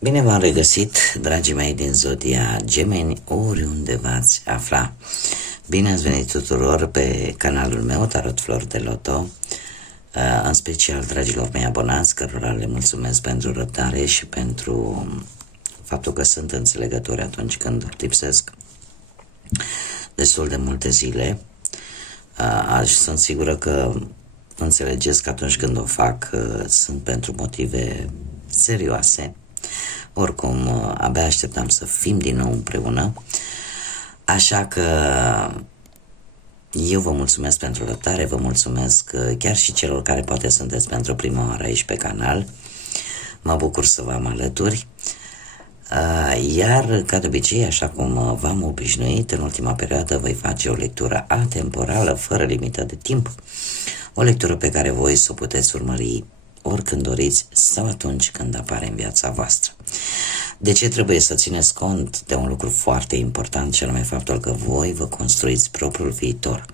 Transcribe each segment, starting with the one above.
Bine v-am regăsit, dragii mei din Zodia Gemeni, oriunde v-ați afla. Bine ați venit tuturor pe canalul meu, Tarot Flori de Loto, în special dragilor mei abonați, cărora le mulțumesc pentru răbdare și pentru faptul că sunt înțelegători atunci când lipsesc destul de multe zile. Sunt sigură că înțelegeți că atunci când o fac sunt pentru motive serioase. Oricum, abia așteptam să fim din nou împreună, așa că eu vă mulțumesc pentru răbdare, vă mulțumesc chiar și celor care poate sunteți pentru prima oară aici pe canal. Mă bucur să vă am alături, iar ca de obicei, așa cum v-am obișnuit, în ultima perioadă voi face o lectură atemporală, fără limită de timp, o lectură pe care voi să o puteți urmări oricând doriți sau atunci când apare în viața voastră. De ce trebuie să țineți cont de un lucru foarte important, și anume faptul că voi vă construiți propriul viitor.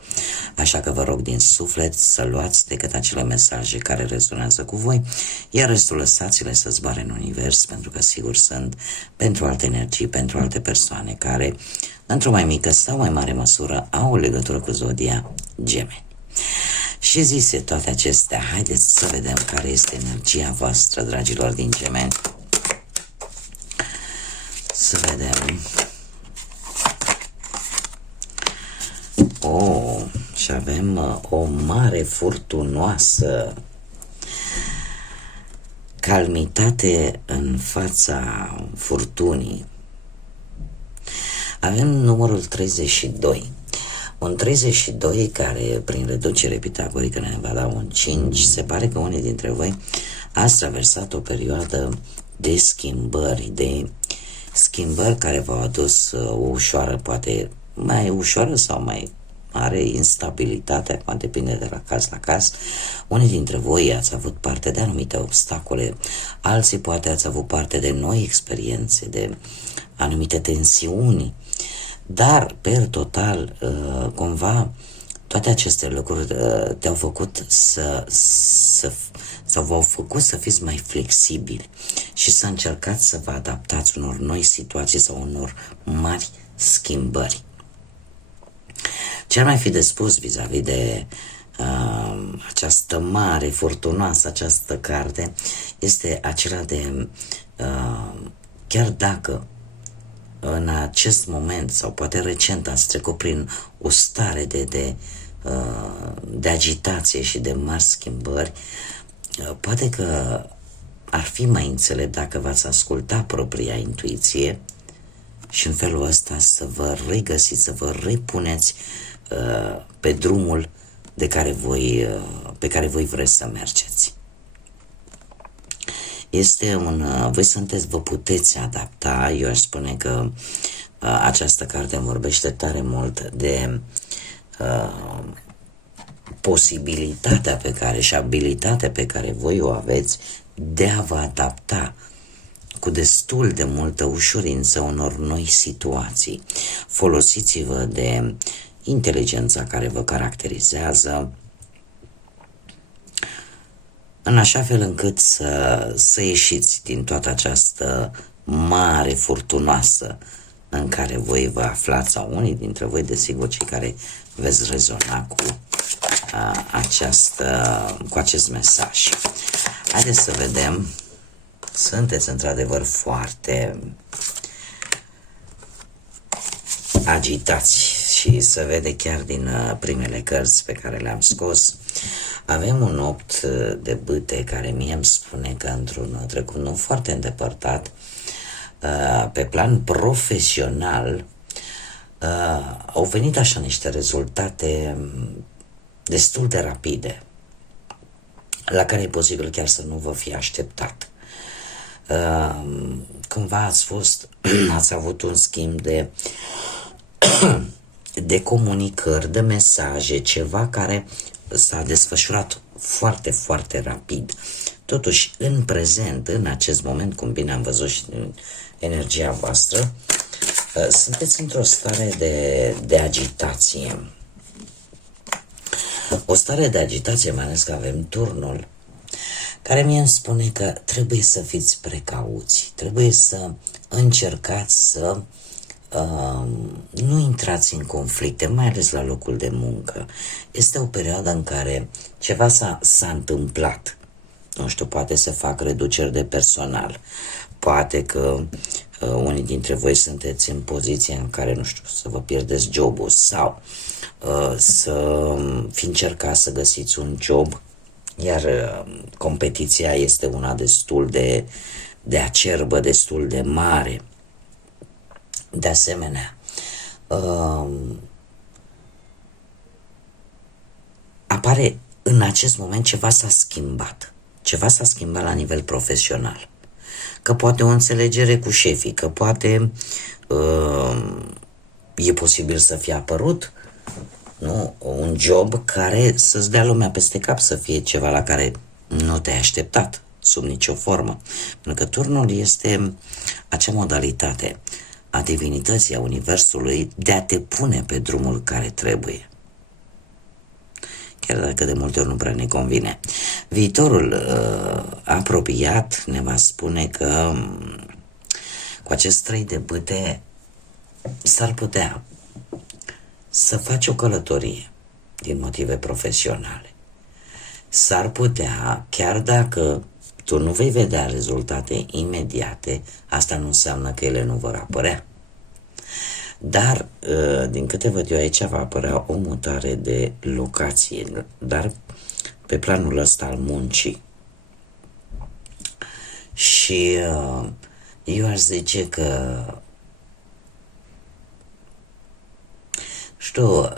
Așa că vă rog din suflet să luați decât acele mesaje care rezonează cu voi, iar restul lăsați-le să zboare în univers, pentru că sigur sunt pentru alte energii, pentru alte persoane care, într-o mai mică sau mai mare măsură, au o legătură cu Zodia Gemeni. Și zise toate acestea, haideți să vedem care este energia voastră, dragilor din Gemeni. Să vedem. Și avem o mare furtunoasă, calmitate în fața furtunii. Avem numărul 32. Un 32 care, prin reducere pitagorică, ne va da un 5. Se pare că unii dintre voi ați traversat o perioadă de schimbări care v-au adus o ușoară, poate mai ușoară sau mai mare instabilitate, acum depinde de la caz la caz. Unii dintre voi ați avut parte de anumite obstacole, alții poate ați avut parte de noi experiențe, de anumite tensiuni, dar, per total, cumva, toate aceste lucruri te-au făcut sau v-au făcut să fiți mai flexibili și să încercați să vă adaptați unor noi situații sau unor mari schimbări. Ce ar mai fi de spus vis-a-vis de această mare furtunoasă, această carte, este acela de chiar dacă în acest moment sau poate recent ați trecut prin o stare de agitație și de mari schimbări, poate că ar fi mai înțelept dacă v-ați asculta propria intuiție și în felul ăsta să vă regăsiți, să vă repuneți pe drumul pe care voi vreți să mergeți. Vă puteți adapta. Eu aș spune că această carte vorbește tare mult de posibilitatea pe care și abilitatea pe care voi o aveți de a vă adapta cu destul de multă ușurință unor noi situații. Folosiți-vă de inteligența care vă caracterizează, în așa fel încât să ieșiți din toată această mare furtunoasă în care voi vă aflați, sau unii dintre voi, desigur, cei care veți rezona cu acest mesaj. Haideți să vedem. Sunteți într-adevăr foarte agitați și se vede chiar din primele cărți pe care le-am scos. Avem un 8 de bâte care mie îmi spune că într-un trecut nu foarte îndepărtat, pe plan profesional, au venit așa niște rezultate destul de rapide, la care e posibil chiar să nu vă fi așteptat. Cândva ați avut un schimb de comunicări, de mesaje, ceva care s-a desfășurat foarte, foarte rapid. Totuși, în prezent, în acest moment, cum bine am văzut și din energia voastră, sunteți într-o stare de agitație. O stare de agitație, mai ales că avem turnul. care mie îmi spune că trebuie să fiți precauți, trebuie să încercați să nu intrați în conflicte, mai ales la locul de muncă. Este o perioadă în care ceva s-a întâmplat. Nu știu, poate să fac reduceri de personal, poate că unii dintre voi sunteți în poziția în care, nu știu, să vă pierdeți jobul sau să fi încercat să găsiți un job, iar competiția este una destul de acerbă, destul de mare. De asemenea, apare în acest moment ceva s-a schimbat. Ceva s-a schimbat la nivel profesional. Că poate o înțelegere cu șefii, că poate e posibil să fie apărut, nu? Un job care să-ți dea lumea peste cap, să fie ceva la care nu te-ai așteptat, sub nicio formă. Pentru că turnul este acea modalitate a divinității, a universului, de a te pune pe drumul care trebuie. Chiar dacă de multe ori nu prea ne convine. Viitorul apropiat ne va spune că cu acest 3 de bâte s-ar putea să faci o călătorie din motive profesionale. S-ar putea, chiar dacă tu nu vei vedea rezultate imediate, asta nu înseamnă că ele nu vor apărea. Dar, din câte văd eu aici, va apărea o mutare de locație, dar pe planul ăsta al muncii. Și eu aș zice că, știu,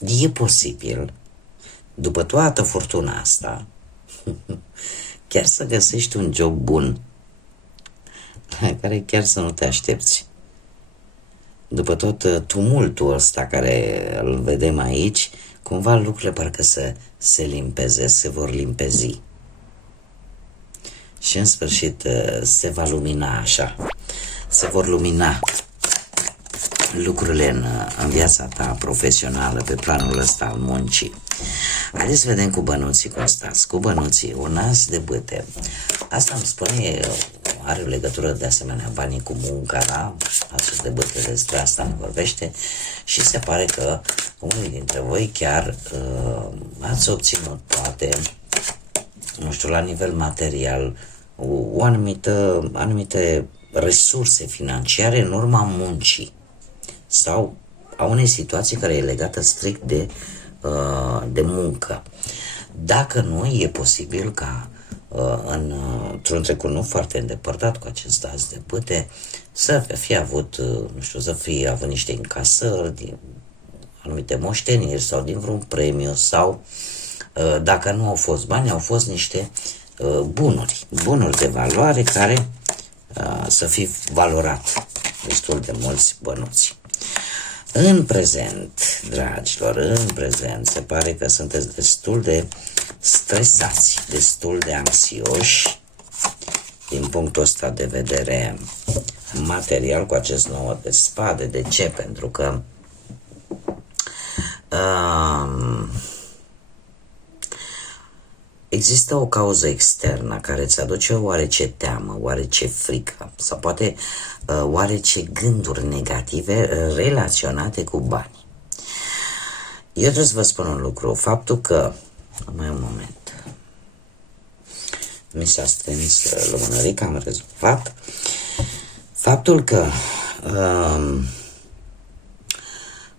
e posibil, după toată furtuna asta, chiar să găsești un job bun, la care chiar să nu te aștepți. După tot tumultul ăsta care îl vedem aici, cumva lucrurile parcă se limpezesc, se vor limpezi. Și în sfârșit se va lumina așa. Se vor lumina lucrurile în viața ta profesională, pe planul ăsta al muncii. Haideți să vedem cu bănuții cum stați. Cu bănuții, un as de bâte. Asta îmi spune, are o legătură de asemenea banii cu munca, da? Asul de bâte, despre asta ne vorbește și se pare că unii dintre voi chiar ați obținut poate, nu știu, la nivel material, anumite resurse financiare în urma muncii sau a unei situații care e legată strict de muncă. Dacă nu, e posibil ca într-un trecut nu foarte îndepărtat cu acest as de bâte să fie avut, nu știu, să fie avut niște încasări din anumite moșteniri sau din vreun premiu sau dacă nu au fost bani, au fost niște bunuri de valoare care să fie valorat destul de mulți bănuți. În prezent, dragilor, în prezent se pare că sunteți destul de stresați, destul de anxioși din punctul ăsta de vedere material cu acest 9 de spade. De ce? Pentru că există o cauză externă care îți aduce oarece teamă, oarece frică sau poate oarece gânduri negative relaționate cu banii. Eu trebuie să vă spun un lucru, faptul că, mai un moment, mi s-a strâns lumânărica, am rezolvat, faptul că,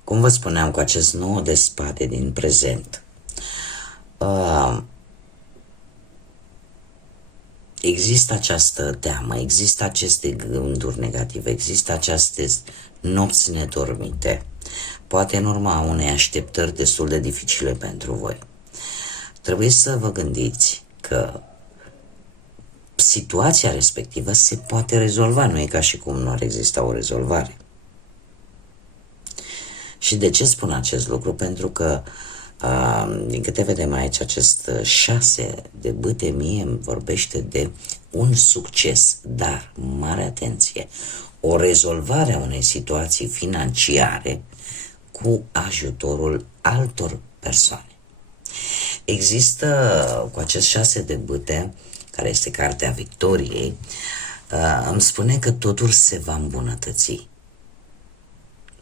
cum vă spuneam, cu acest 9 de spade din prezent, există această teamă, există aceste gânduri negative, există aceste nopți nedormite, poate în urma unei așteptări destul de dificile pentru voi. Trebuie să vă gândiți că situația respectivă se poate rezolva, nu e ca și cum nu ar exista o rezolvare. Și de ce spun acest lucru? Pentru că din câte vedem aici, acest 6 de bâte mie îmi vorbește de un succes, dar, mare atenție, o rezolvare a unei situații financiare cu ajutorul altor persoane. există cu acest 6 de bâte, care este cartea victoriei, îmi spune că totul se va îmbunătăți.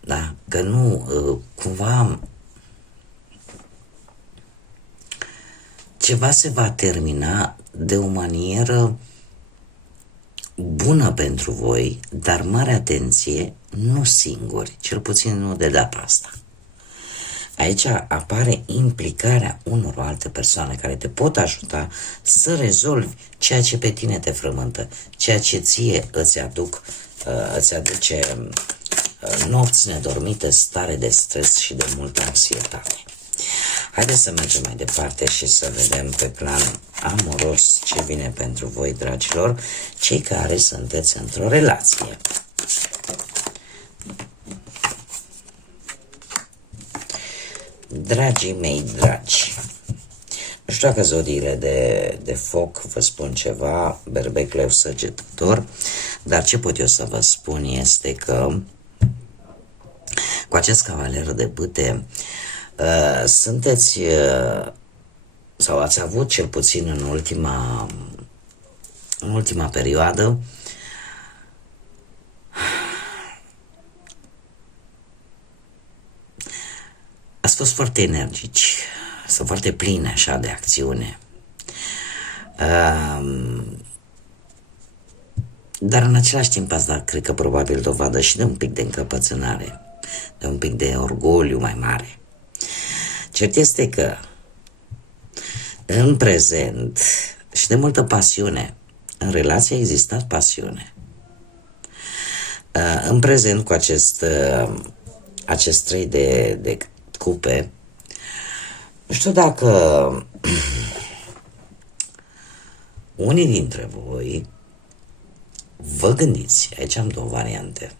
Da? Că nu, cumva, ceva se va termina de o manieră bună pentru voi, dar mare atenție, nu singuri, cel puțin nu de data asta. Aici apare implicarea unor alte persoane care te pot ajuta să rezolvi ceea ce pe tine te frământă, ceea ce ție îți aduce nopți nedormite, stare de stres și de multă anxietate. Haideți să mergem mai departe și să vedem pe plan amoros ce vine pentru voi, dragilor, cei care sunteți într-o relație. Dragii mei dragi, nu știu dacă zodiile de foc vă spun ceva, Berbec, Leu, Săgetător, dar ce pot eu să vă spun este că cu acest cavaler de bâte sunteți sau ați avut cel puțin în ultima perioadă ați fost foarte energici, sunt foarte pline așa de acțiune, dar în același timp ați dat, cred că probabil, dovadă și de un pic de încăpățânare, de un pic de orgoliu mai mare. Cert este că în prezent și de multă pasiune, în relație a existat pasiune. În prezent cu acest 3 de cupe, nu știu dacă unii dintre voi vă gândiți, aici am două variante,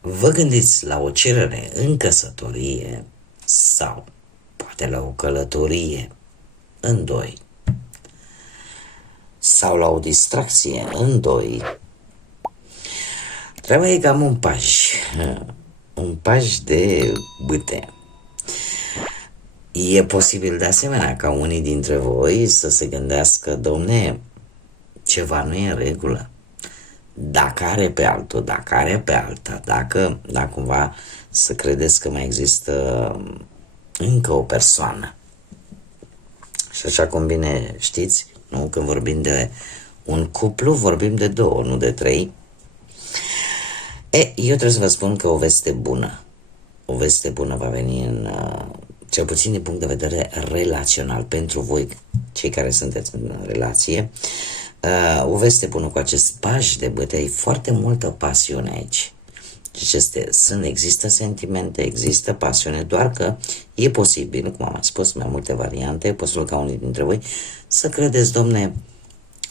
vă gândiți la o cerere în căsătorie sau poate la o călătorie în doi sau la o distracție în doi. Treaba e cam un paj de bâte. E posibil de asemenea ca unii dintre voi să se gândească, domne, ceva nu e în regulă. Dacă are pe altul, dacă are pe alta, dacă cumva să credeți că mai există încă o persoană. Și așa cum bine știți, nu? Când vorbim de un cuplu, vorbim de două, nu de trei. Eu trebuie să vă spun că o veste bună va veni cel puțin din punct de vedere relațional, pentru voi, cei care sunteți în relație. O veste bună cu acest paj de bâte, e foarte multă pasiune aici. Există sentimente, există pasiune, doar că e posibil, cum am mai spus, mai multe variante, e posibil ca unii dintre voi să credeți, domne,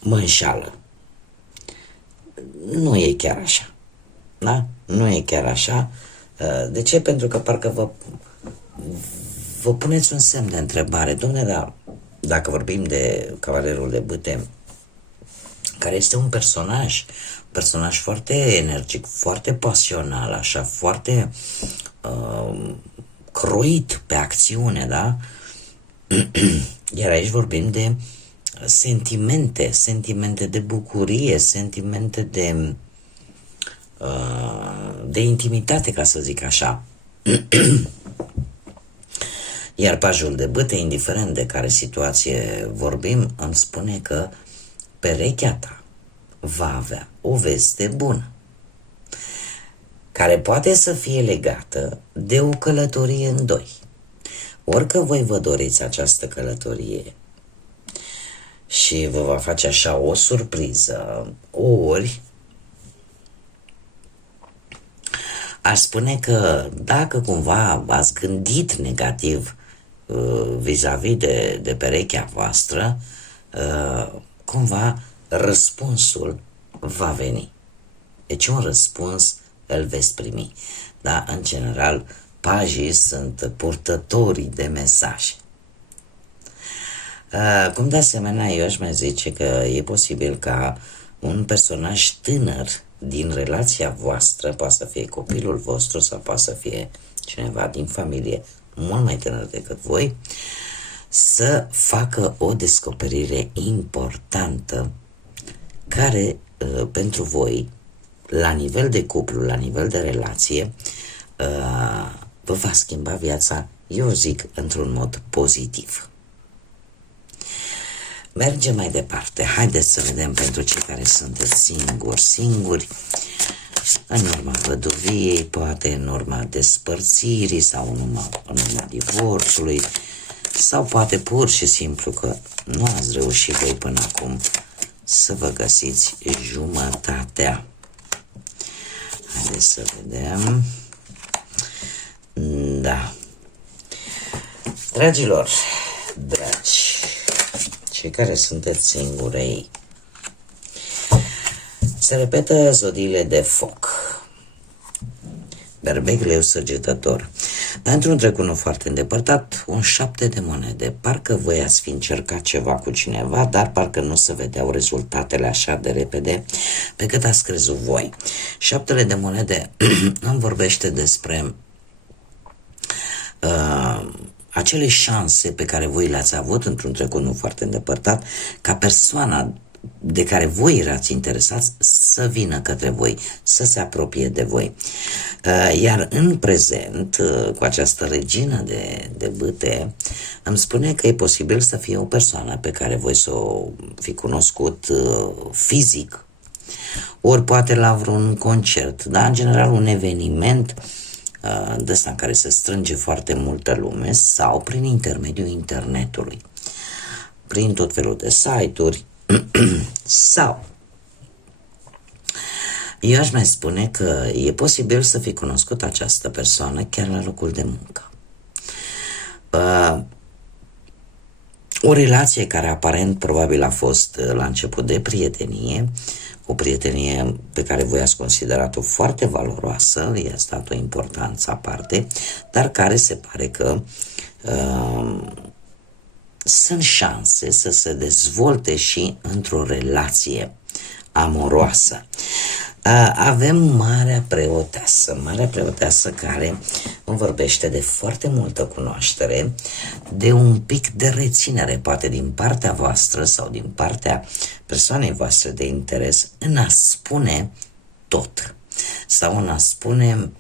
mă înșală. Nu e chiar așa. Da? Nu e chiar așa. De ce? Pentru că parcă vă puneți un semn de întrebare. Dom'le, dar dacă vorbim de cavalerul de bâte, care este un personaj foarte energic, foarte pasional, așa, foarte croit pe acțiune, da? Iar aici vorbim de sentimente de bucurie, sentimente de intimitate, ca să zic așa. Iar pajul de bâte, indiferent de care situație vorbim, îmi spune că perechea ta va avea o veste bună, care poate să fie legată de o călătorie în doi. Orică voi vă doriți această călătorie și vă va face așa o surpriză, ori aș spune că dacă cumva ați gândit negativ vis-a-vis de perechea voastră, cumva răspunsul va veni. Deci un răspuns îl veți primi. Da? În general, pajii sunt purtătorii de mesaje. Cum de asemenea, eu aș mai zice că e posibil ca un personaj tânăr din relația voastră, poate să fie copilul vostru sau poate să fie cineva din familie mult mai tânăr decât voi, să facă o descoperire importantă care pentru voi, la nivel de cuplu, la nivel de relație, vă va schimba viața, eu zic, într-un mod pozitiv. Mergem mai departe. Haideți să vedem pentru cei care sunteți singuri, în urma văduviei, poate în urma despărțirii sau în urma divorțului, sau poate pur și simplu că nu ați reușit voi până acum să vă găsiți jumătatea. Haideți să vedem. Da. Dragilor, cei care sunteți singurei, se repetă zodiile de foc. Berbec, Leu, Săgetător. Într-un trecut nu foarte îndepărtat, un 7 de monede. Parcă voi ați fi încercat ceva cu cineva, dar parcă nu se vedeau rezultatele așa de repede pe cât ați crezut voi. 7 de monede îmi vorbește despre acele șanse pe care voi le-ați avut într-un trecut nu foarte îndepărtat, ca persoana de care voi erați interesați să vină către voi, să se apropie de voi. Iar în prezent, cu această regină de bâte, îmi spune că e posibil să fie o persoană pe care voi să o fi cunoscut fizic, ori poate la vreun concert, dar în general un eveniment de ăsta în care se strânge foarte multă lume, sau prin intermediul internetului, prin tot felul de site-uri, sau eu aș mai spune că e posibil să fi cunoscut această persoană chiar la locul de muncă. O relație care aparent probabil a fost la început de prietenie, o prietenie pe care voi ați considerat-o foarte valoroasă, i-ați dat o importanță aparte, dar care se pare că sunt șanse să se dezvolte și într-o relație amoroasă. Avem Marea Preoteasă care îmi vorbește de foarte multă cunoaștere, de un pic de reținere, poate din partea voastră sau din partea persoanei voastre de interes, în a spune tot, sau în a spune,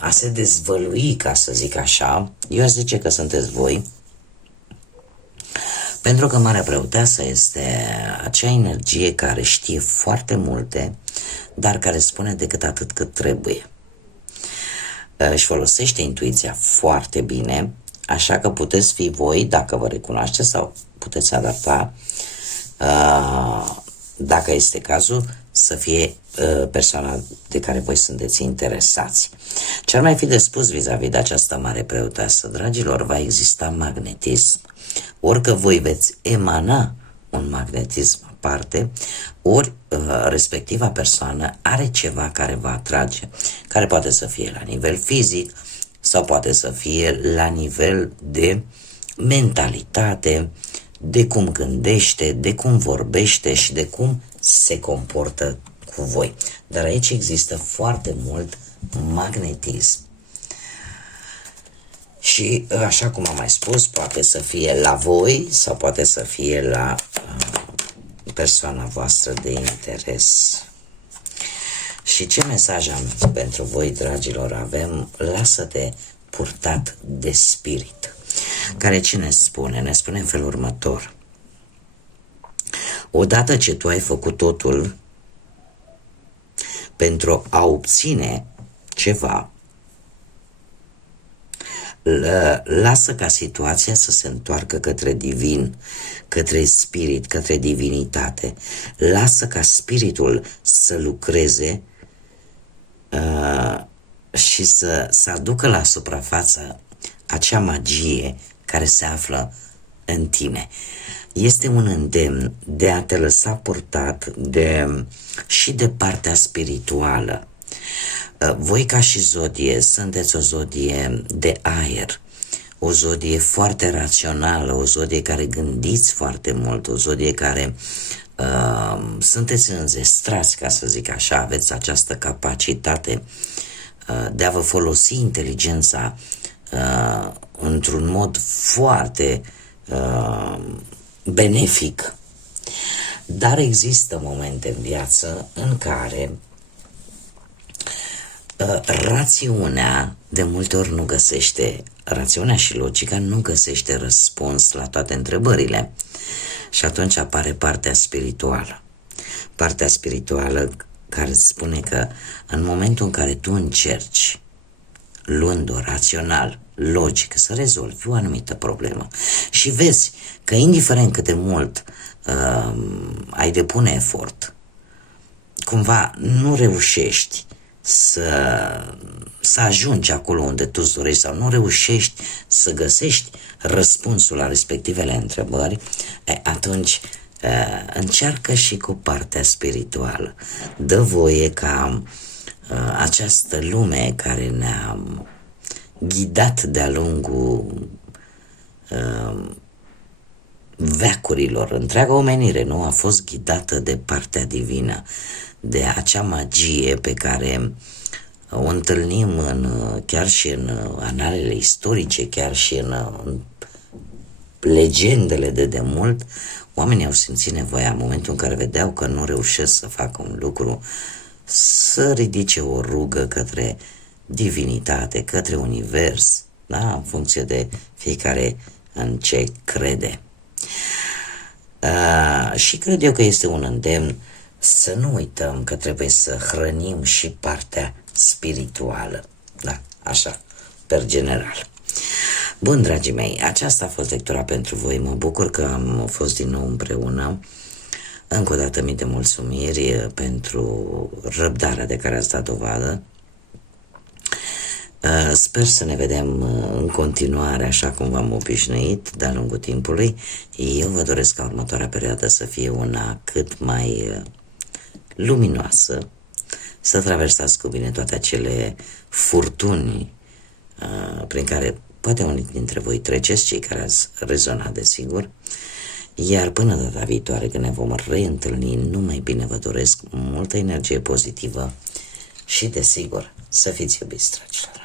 a se dezvălui, ca să zic așa. Eu aș zice că sunteți voi, pentru că Marea Preoteasă este acea energie care știe foarte multe, dar care spune decât atât cât trebuie. Își folosește intuiția foarte bine, așa că puteți fi voi, dacă vă recunoașteți, sau puteți adapta, dacă este cazul, să fie persoana de care voi sunteți interesați. Ce ar mai fi de spus vis-a-vis de această Mare Preoteasă, dragilor? Va exista magnetism. Ori că voi veți emana un magnetism aparte, ori respectiva persoană are ceva care vă atrage, care poate să fie la nivel fizic sau poate să fie la nivel de mentalitate, de cum gândește, de cum vorbește și de cum se comportă cu voi. Dar aici există foarte mult magnetism. Și, așa cum am mai spus, poate să fie la voi sau poate să fie la persoana voastră de interes. Și ce mesaj am pentru voi, dragilor? Avem: lasă-te purtat de spirit. Care ce ne spune? Ne spune în felul următor: odată ce tu ai făcut totul pentru a obține ceva, lasă ca situația să se întoarcă către divin, către spirit, către divinitate. Lasă ca spiritul să lucreze și să aducă la suprafață acea magie care se află în tine. Este un îndemn de a te lăsa purtat și de partea spirituală. Voi, ca și zodie, sunteți o zodie de aer, o zodie foarte rațională, o zodie care gândiți foarte mult, o zodie care sunteți înzestrați, ca să zic așa, aveți această capacitate de a vă folosi inteligența într-un mod foarte benefic. Dar există momente în viață în care rațiunea de multe ori nu găsește, rațiunea și logica nu găsește răspuns la toate întrebările. Și atunci apare partea spirituală. Partea spirituală care îți spune că în momentul în care tu încerci, luând-o rațional, logic, să rezolvi o anumită problemă și vezi că indiferent cât de mult ai depune efort, cumva nu reușești să ajungi acolo unde tu îți dorești sau nu reușești să găsești răspunsul la respectivele întrebări, atunci încearcă și cu partea spirituală. Dă voie ca această lume care ne-a ghidat de-a lungul veacurilor, întreaga omenire, nu? A fost ghidată de partea divină, de acea magie pe care o întâlnim chiar și în analele istorice, chiar și în legendele de demult. Oamenii au simțit nevoia în momentul în care vedeau că nu reușesc să facă un lucru, să ridice o rugă către divinitate, către univers, da? În funcție de fiecare în ce crede. Și cred eu că este un îndemn să nu uităm că trebuie să hrănim și partea spirituală, da, așa, per general. Bun, dragii mei, aceasta a fost lectura pentru voi. Mă bucur că am fost din nou împreună. Încă o dată mii de mulțumiri pentru răbdarea de care ați dat dovadă. Sper să ne vedem în continuare așa cum v-am obișnuit de-a lungul timpului. Eu vă doresc ca următoarea perioadă să fie una cât mai luminoasă, să traversați cu bine toate acele furtuni prin care poate unii dintre voi treceți, cei care ați rezonat desigur. Iar până data viitoare, când ne vom reîntâlni, numai bine vă doresc multă energie pozitivă și desigur să fiți iubiți, dragilor.